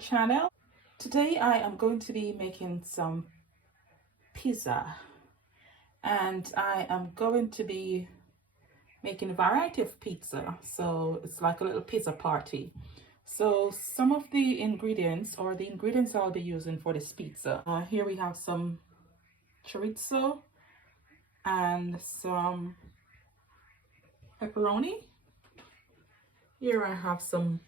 channel. Today I am going to be making some pizza, and I am going to be making a variety of pizza, so it's like a little pizza party. So some of the ingredients, or the ingredients I'll be using for this pizza, here we have some chorizo and some pepperoni. Here I have some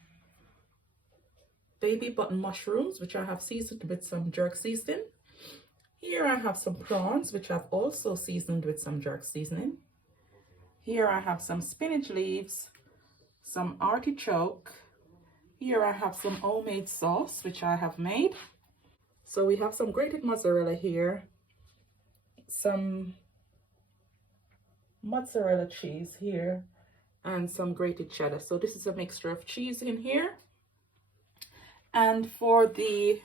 baby button mushrooms, which I have seasoned with some jerk seasoning. Here I have some prawns, which I've also seasoned with some jerk seasoning. Here I have some spinach leaves, some artichoke. Here I have some homemade sauce, which I have made. So we have some grated mozzarella here, some mozzarella cheese here, and some grated cheddar. So this is a mixture of cheese in here. And for the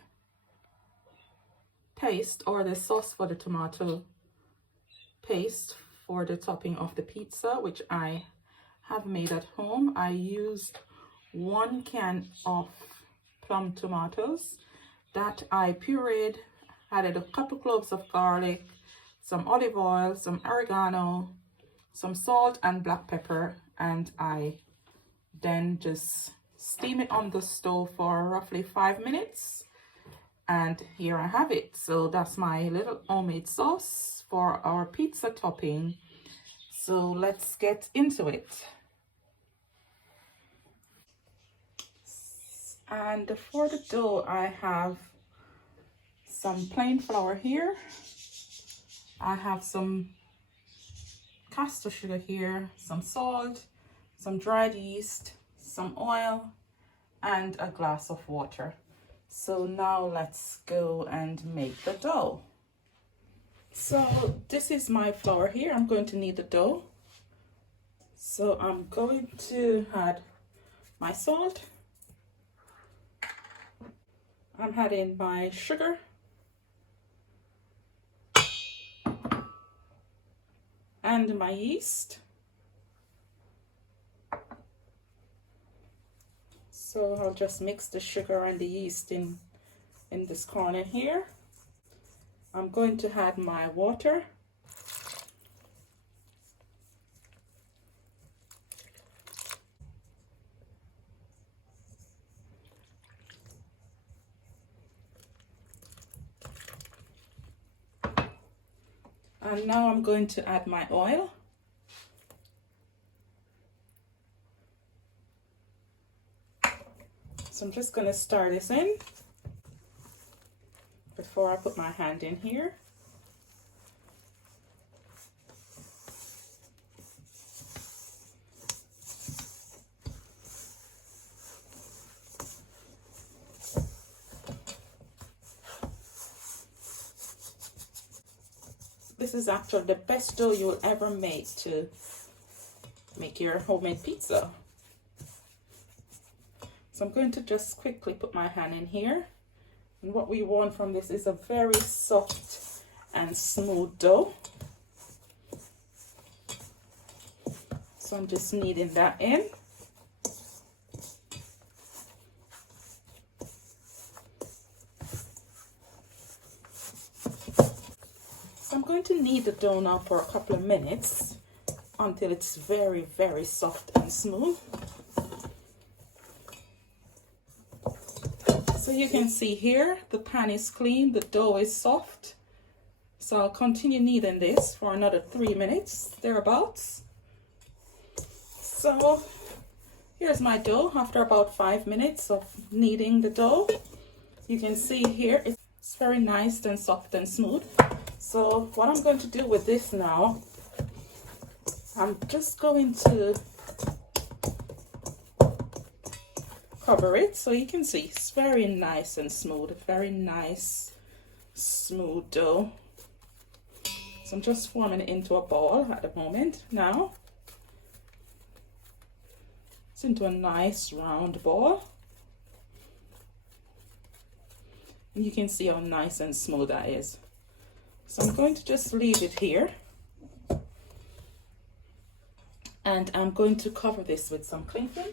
paste, or the sauce for the tomato paste for the topping of the pizza, which I have made at home, I used 1 can of plum tomatoes that I pureed, added a couple cloves of garlic, some olive oil, some oregano, some salt and black pepper, and I then just steam it on the stove for roughly 5 minutes. And here I have it. So that's my little homemade sauce for our pizza topping. So let's get into it. And for the dough, I have some plain flour here. I have some caster sugar here, some salt, some dried yeast, some oil, and a glass of water. So now let's go and make the dough. So this is my flour here. I'm going to knead the dough. So I'm going to add my salt. I'm adding my sugar. And my yeast. So I'll just mix the sugar and the yeast in this corner here. I'm going to add my water. And now I'm going to add my oil. So I'm just going to stir this in before I put my hand in here. This is actually the best dough you'll ever make to make your homemade pizza. So I'm going to just quickly put my hand in here. And what we want from this is a very soft and smooth dough. So I'm just kneading that in. So I'm going to knead the dough now for a couple of minutes until it's very, very soft and smooth. So you can see here, the pan is clean, the dough is soft. So I'll continue kneading this for another 3 minutes, thereabouts. So here's my dough after about 5 minutes of kneading the dough. You can see here, it's very nice and soft and smooth. So what I'm going to do with this now, I'm just going to cover it so you can see it's very nice and smooth, very nice smooth dough. So I'm just forming it into a ball at the moment now. It's into a nice round ball. And you can see how nice and smooth that is. So I'm going to just leave it here. And I'm going to cover this with some cling film.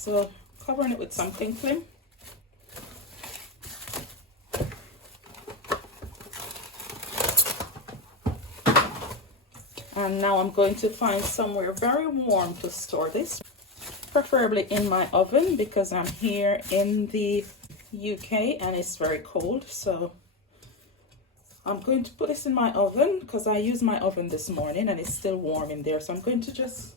So covering it with some cling film. And now I'm going to find somewhere very warm to store this, preferably in my oven, because I'm here in the UK and it's very cold. So I'm going to put this in my oven because I used my oven this morning and it's still warm in there. So I'm going to just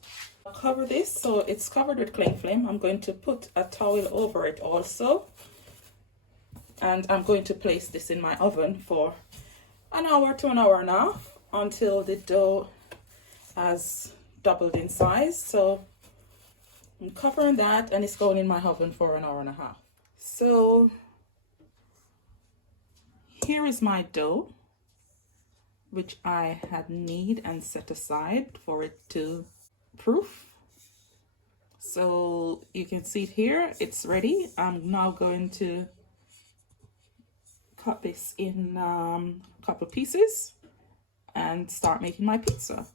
cover this so it's covered with cling film. I'm going to put a towel over it also, and I'm going to place this in my oven for an hour to an hour and a half until the dough has doubled in size. So I'm covering that and it's going in my oven for an hour and a half. So here is my dough, which I had knead and set aside for it to proof. So you can see it here, it's ready. I'm now going to cut this in a couple pieces and start making my pizza.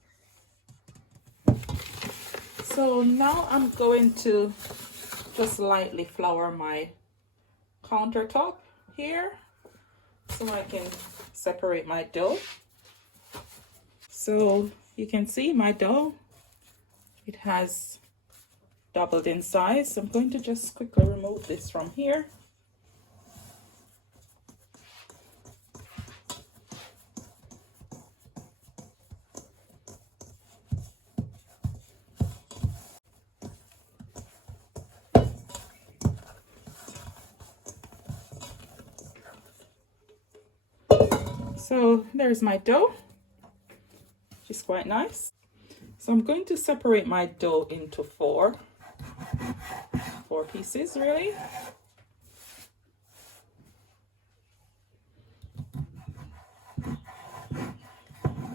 So now I'm going to just lightly flour my countertop here so I can separate my dough. So you can see my dough, it has doubled in size. So I'm going to just quickly remove this from here. So there's my dough, which is quite nice. So I'm going to separate my dough into four pieces really.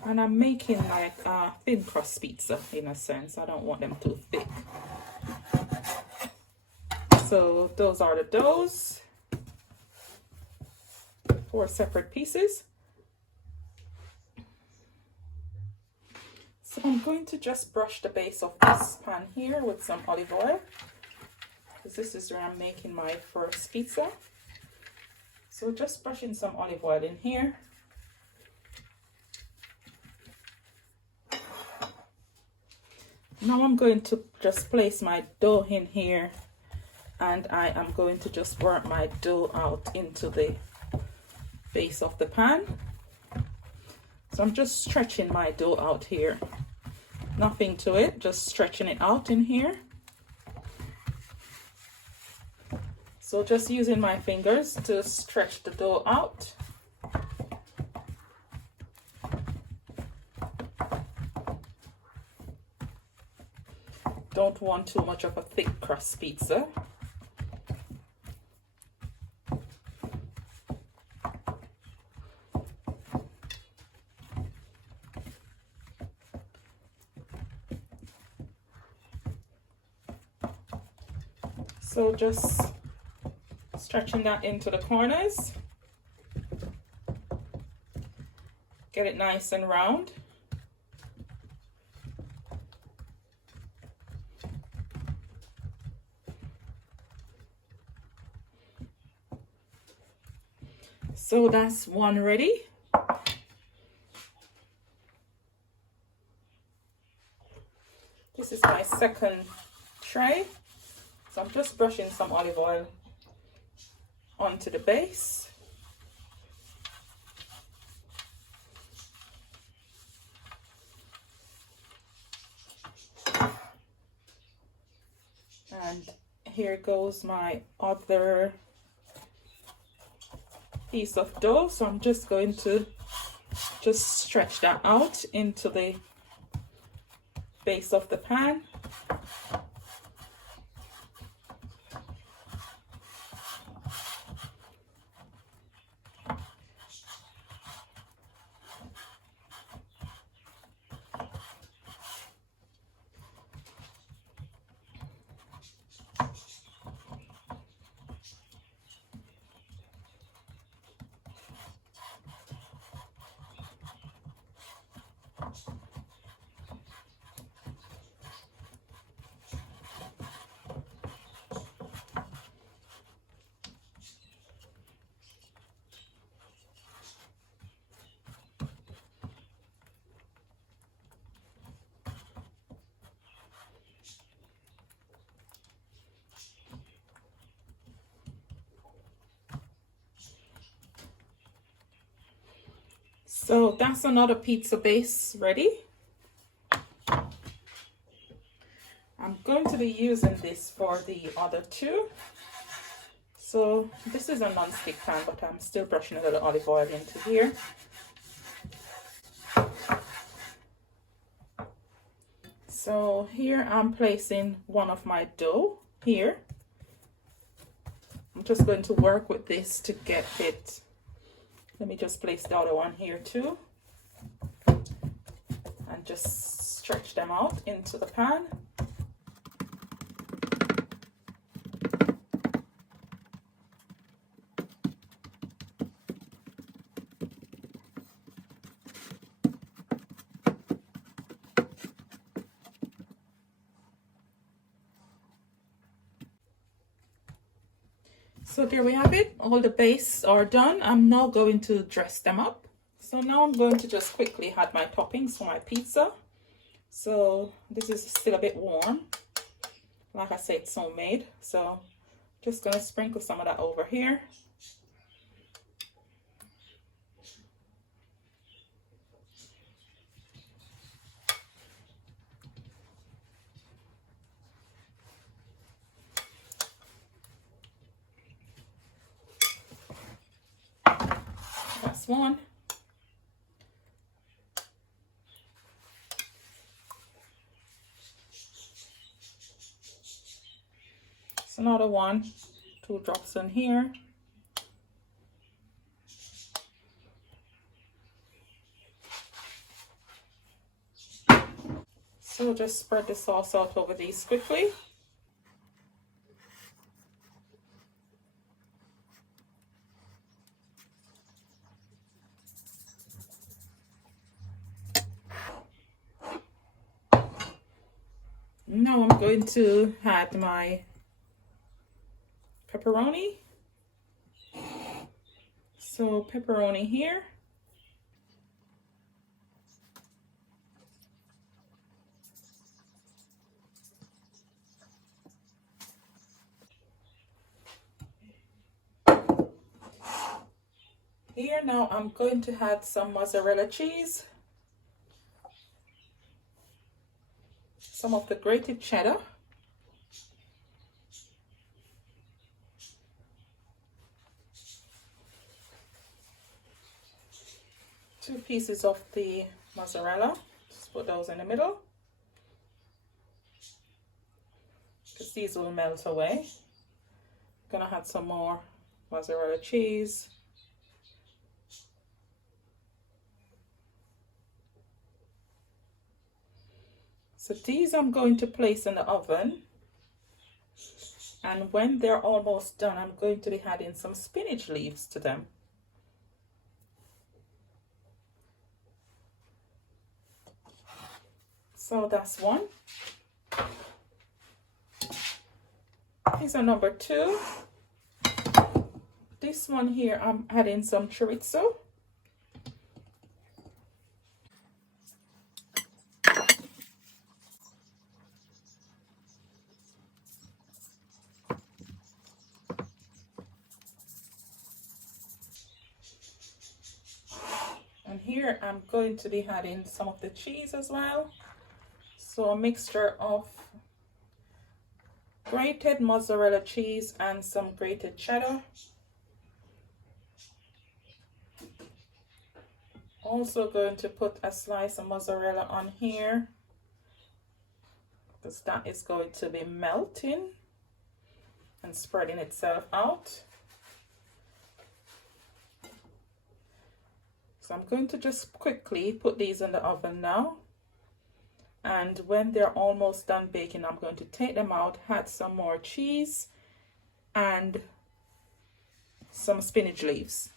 And I'm making like a thin crust pizza in a sense. I don't want them too thick. So those are the doughs, 4 separate pieces. So I'm going to just brush the base of this pan here with some olive oil, because this is where I'm making my first pizza. So just brushing some olive oil in here. Now I'm going to just place my dough in here, and I am going to just work my dough out into the base of the pan. So I'm just stretching my dough out here. Nothing to it, just stretching it out in here. So just using my fingers to stretch the dough out. Don't want too much of a thick crust pizza. So just stretching that into the corners. Get it nice and round. So that's one ready. This is my second tray. So I'm just brushing some olive oil onto the base. And here goes my other piece of dough. So I'm just going to just stretch that out into the base of the pan. So that's another pizza base ready. I'm going to be using this for the other two. So this is a non-stick pan, but I'm still brushing a little olive oil into here. So here I'm placing one of my dough here. I'm just going to work with this to get it. Let me just place the other one here too. And just stretch them out into the pan. So there we have it. All the base are done. I'm now going to dress them up. So now I'm going to just quickly add my toppings for my pizza. So this is still a bit warm. Like I said, it's homemade. So just gonna sprinkle some of that over here. That's one. It's another one. 2 drops in here. So just spread the sauce out over these quickly. Now I'm going to add my pepperoni. So pepperoni here. Here now I'm going to add some mozzarella cheese. Some of the grated cheddar. Two pieces of the mozzarella. Just put those in the middle, because these will melt away. Gonna add some more mozzarella cheese. So these I'm going to place in the oven, and when they're almost done, I'm going to be adding some spinach leaves to them. So that's one. These are number 2. This one here, I'm adding some chorizo. And here I'm going to be adding some of the cheese as well. So a mixture of grated mozzarella cheese and some grated cheddar. Also going to put a slice of mozzarella on here, because that is going to be melting and spreading itself out. So I'm going to just quickly put these in the oven now. And when they're almost done baking, I'm going to take them out, add some more cheese and some spinach leaves.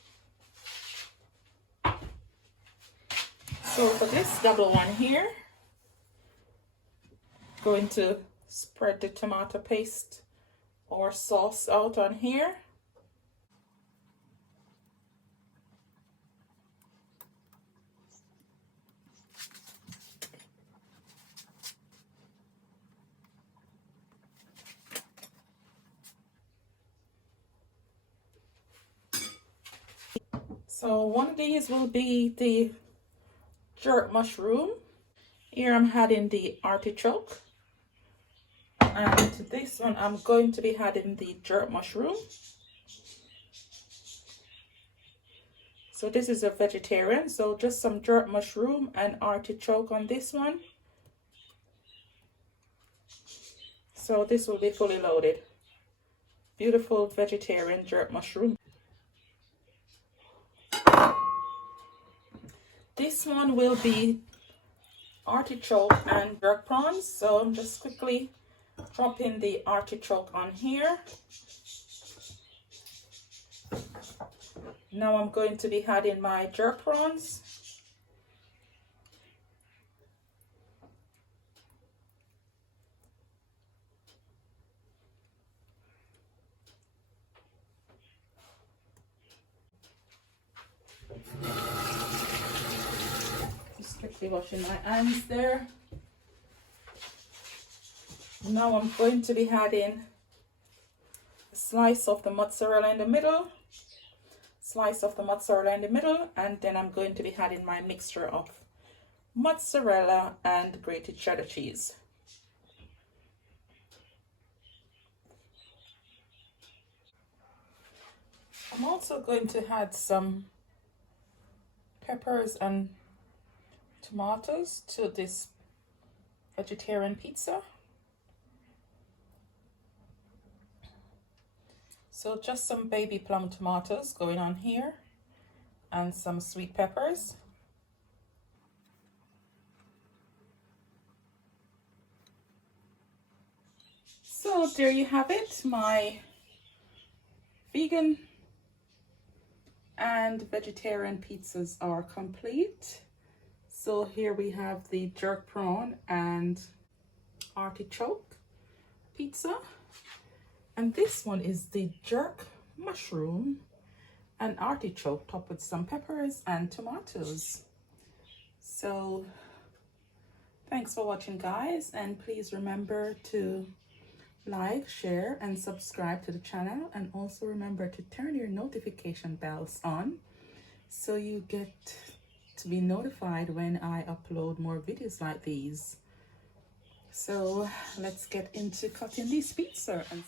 So for this double one here, going to spread the tomato paste or sauce out on here. So one of these will be the jerk mushroom. Here I'm adding the artichoke. And to this one I'm going to be adding the jerk mushroom. So this is a vegetarian, so just some jerk mushroom and artichoke on this one. So this will be fully loaded. Beautiful vegetarian jerk mushroom. This one will be artichoke and jerk prawns. So I'm just quickly dropping the artichoke on here. Now I'm going to be adding my jerk prawns. Just quickly washing my hands there. Now I'm going to be adding a slice of the mozzarella in the middle, slice of the mozzarella in the middle, and then I'm going to be adding my mixture of mozzarella and grated cheddar cheese. I'm also going to add some peppers and tomatoes to this vegetarian pizza. So just some baby plum tomatoes going on here and some sweet peppers. So there you have it, my vegan and vegetarian pizzas are complete. So here we have the jerk prawn and artichoke pizza. And this one is the jerk mushroom and artichoke topped with some peppers and tomatoes. So thanks for watching, guys, and please remember to like, share, and subscribe to the channel, and also remember to turn your notification bells on so you get to be notified when I upload more videos like these. So let's get into cutting this pizza and